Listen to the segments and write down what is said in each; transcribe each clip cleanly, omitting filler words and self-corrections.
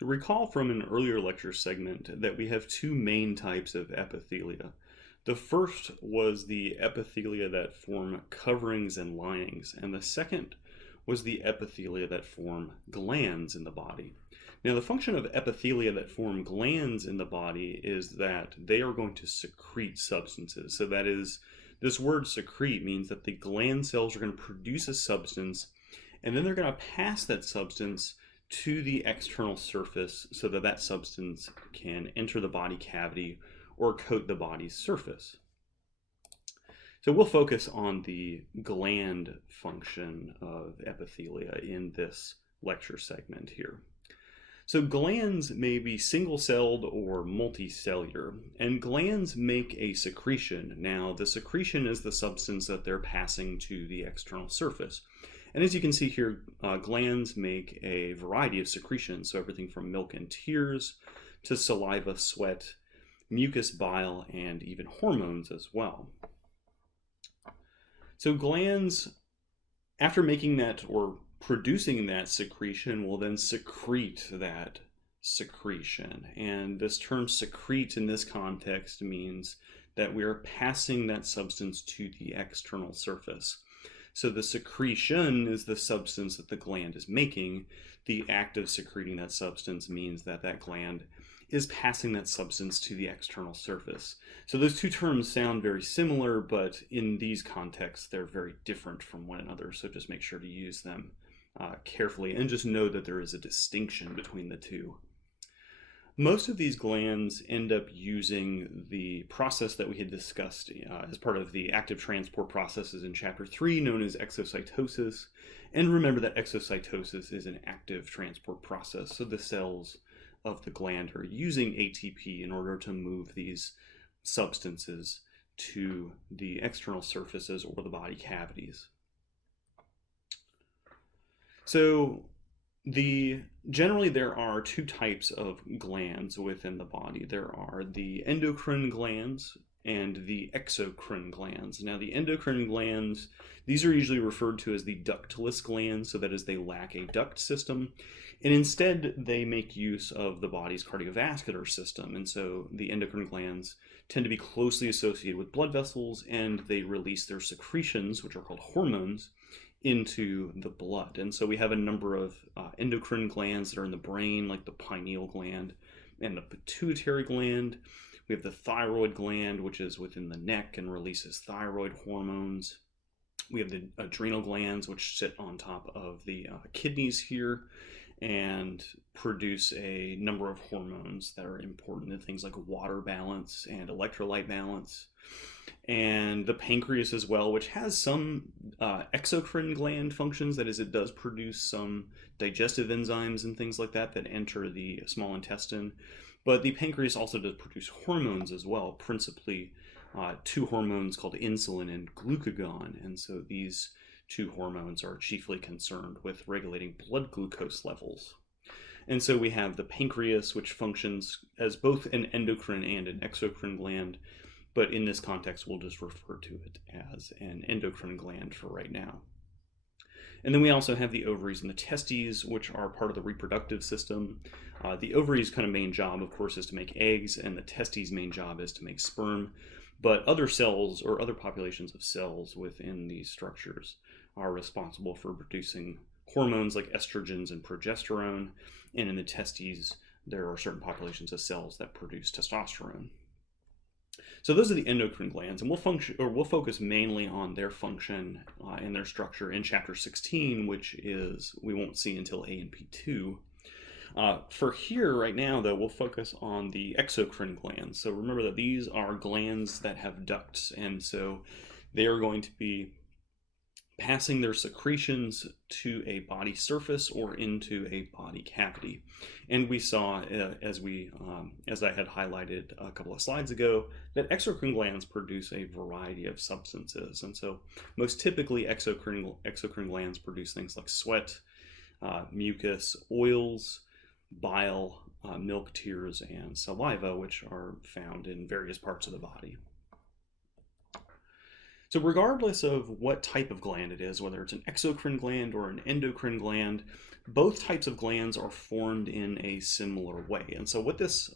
So recall from an earlier lecture segment that we have two main types of epithelia. The first was the epithelia that form coverings and linings, and the second was the epithelia that form glands in the body. Now, the function of epithelia that form glands in the body is that they are going to secrete substances. So that is, this word secrete means that the gland cells are going to produce a substance, and then they're going to pass that substance to the external surface so that that substance can enter the body cavity or coat the body's surface. So we'll focus on the gland function of epithelia in this lecture segment here. So glands may be single-celled or multicellular, and glands make a secretion. Now, the secretion is the substance that they're passing to the external surface. And as you can see here, glands make a variety of secretions, so everything from milk and tears to saliva, sweat, mucus, bile, and even hormones as well. So glands, after making that or producing that secretion, will then secrete that secretion. And this term secrete in this context means that we are passing that substance to the external surface. So the secretion is the substance that the gland is making. The act of secreting that substance means that that gland is passing that substance to the external surface. So those two terms sound very similar, but in these contexts, they're very different from one another. So just make sure to use them carefully and just know that there is a distinction between the two. Most of these glands end up using the process that we had discussed as part of the active transport processes in Chapter 3, known as exocytosis. And remember that exocytosis is an active transport process, so the cells of the gland are using ATP in order to move these substances to the external surfaces or the body cavities. So generally there are two types of glands within the body. There are the endocrine glands and the exocrine glands. Now the endocrine glands, these are usually referred to as the ductless glands, so that is they lack a duct system, and instead they make use of the body's cardiovascular system. And so the endocrine glands tend to be closely associated with blood vessels, and they release their secretions, which are called hormones, into the blood. And so we have a number of endocrine glands that are in the brain, like the pineal gland and the pituitary gland. We have the thyroid gland, which is within the neck and releases thyroid hormones. We have the adrenal glands, which sit on top of the kidneys here and produce a number of hormones that are important in things like water balance and electrolyte balance. And the pancreas as well, which has some exocrine gland functions, that is, it does produce some digestive enzymes and things like that that enter the small intestine. But the pancreas also does produce hormones as well, principally two hormones called insulin and glucagon. And so these two hormones are chiefly concerned with regulating blood glucose levels. And so we have the pancreas, which functions as both an endocrine and an exocrine gland, but in this context, we'll just refer to it as an endocrine gland for right now. And then we also have the ovaries and the testes, which are part of the reproductive system. The ovaries' kind of main job, of course, is to make eggs, and the testes' main job is to make sperm. But other cells or other populations of cells within these structures are responsible for producing hormones like estrogens and progesterone. And in the testes, there are certain populations of cells that produce testosterone. So those are the endocrine glands, and we'll focus mainly on their function and their structure in Chapter 16, which is we won't see until A and P2. For here right now, though, we'll focus on the exocrine glands. So remember that these are glands that have ducts, and so they are going to be passing their secretions to a body surface or into a body cavity. And we saw, as I had highlighted a couple of slides ago, that exocrine glands produce a variety of substances. And so most typically exocrine glands produce things like sweat, mucus, oils, bile, milk, tears, and saliva, which are found in various parts of the body. So regardless of what type of gland it is, whether it's an exocrine gland or an endocrine gland, both types of glands are formed in a similar way. And so what this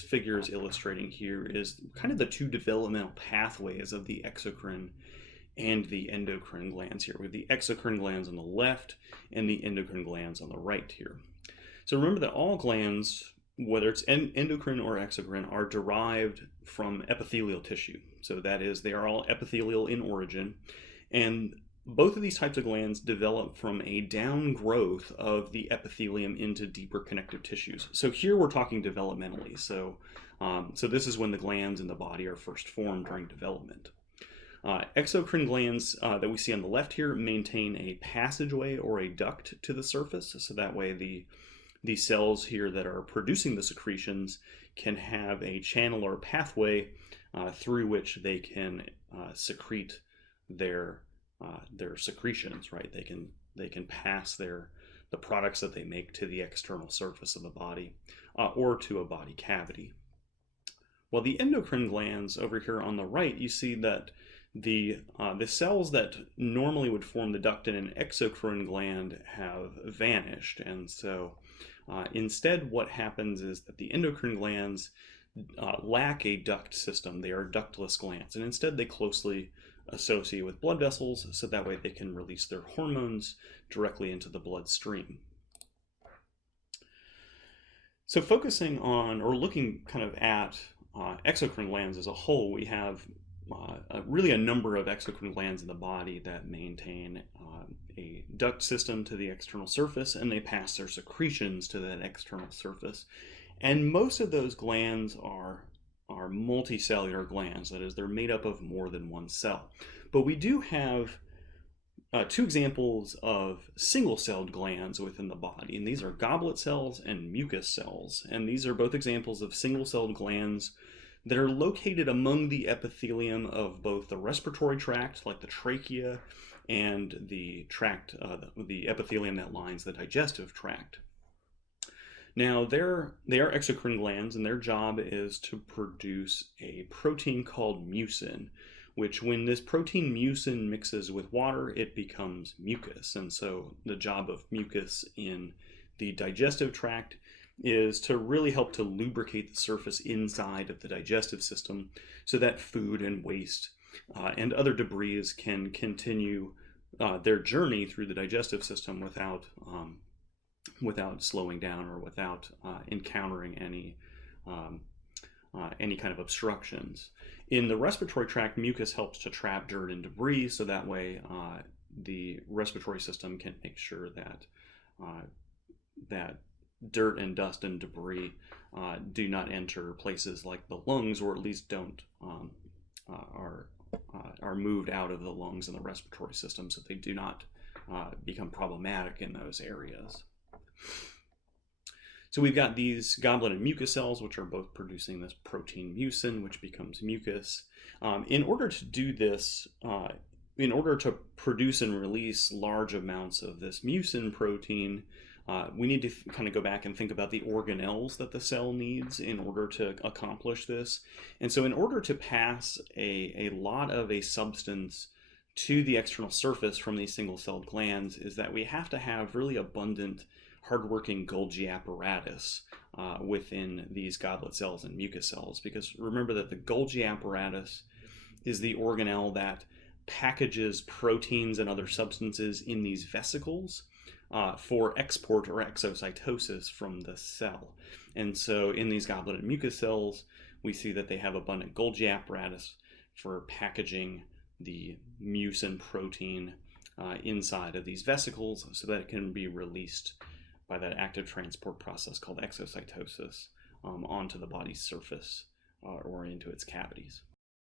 figure is illustrating here is kind of the two developmental pathways of the exocrine and the endocrine glands here. We have the exocrine glands on the left and the endocrine glands on the right here. So remember that all glands, whether it's endocrine or exocrine, are derived from epithelial tissue. So that is, they are all epithelial in origin. And both of these types of glands develop from a downgrowth of the epithelium into deeper connective tissues. So here we're talking developmentally. So this is when the glands in the body are first formed during development. Exocrine glands that we see on the left here maintain a passageway or a duct to the surface. So that way the cells here that are producing the secretions can have a channel or pathway through which they can secrete their secretions, right? They can pass the products that they make to the external surface of the body or to a body cavity. Well, the endocrine glands over here on the right, you see that the cells that normally would form the duct in an exocrine gland have vanished, and so instead what happens is that the endocrine glands lack a duct system. They are ductless glands, and instead they closely associate with blood vessels, so that way they can release their hormones directly into the bloodstream. So focusing on, or looking kind of at exocrine glands as a whole, we have really a number of exocrine glands in the body that maintain a duct system to the external surface, and they pass their secretions to that external surface. And most of those glands are multicellular glands. That is, they're made up of more than one cell. But we do have two examples of single-celled glands within the body, and these are goblet cells and mucus cells. And these are both examples of single-celled glands that are located among the epithelium of both the respiratory tract, like the trachea, and the epithelium that lines the digestive tract. Now, they are exocrine glands, and their job is to produce a protein called mucin, which, when this protein mucin mixes with water, it becomes mucus. And so the job of mucus in the digestive tract is to really help to lubricate the surface inside of the digestive system so that food and waste and other debris can continue their journey through the digestive system without slowing down or without encountering any kind of obstructions. In the respiratory tract, mucus helps to trap dirt and debris, so that way the respiratory system can make sure that dirt and dust and debris do not enter places like the lungs, or at least are moved out of the lungs and the respiratory system, so they do not become problematic in those areas. So we've got these goblet and mucus cells, which are both producing this protein mucin, which becomes mucus. In order to do this, in order to produce and release large amounts of this mucin protein, we need to kind of go back and think about the organelles that the cell needs in order to accomplish this. And so in order to pass a lot of a substance to the external surface from these single-celled glands, is that we have to have really abundant, hardworking Golgi apparatus within these goblet cells and mucus cells. Because remember that the Golgi apparatus is the organelle that packages proteins and other substances in these vesicles for export or exocytosis from the cell. And so in these goblet and mucus cells, we see that they have abundant Golgi apparatus for packaging the mucin protein inside of these vesicles so that it can be released by that active transport process called exocytosis onto the body's surface or into its cavities.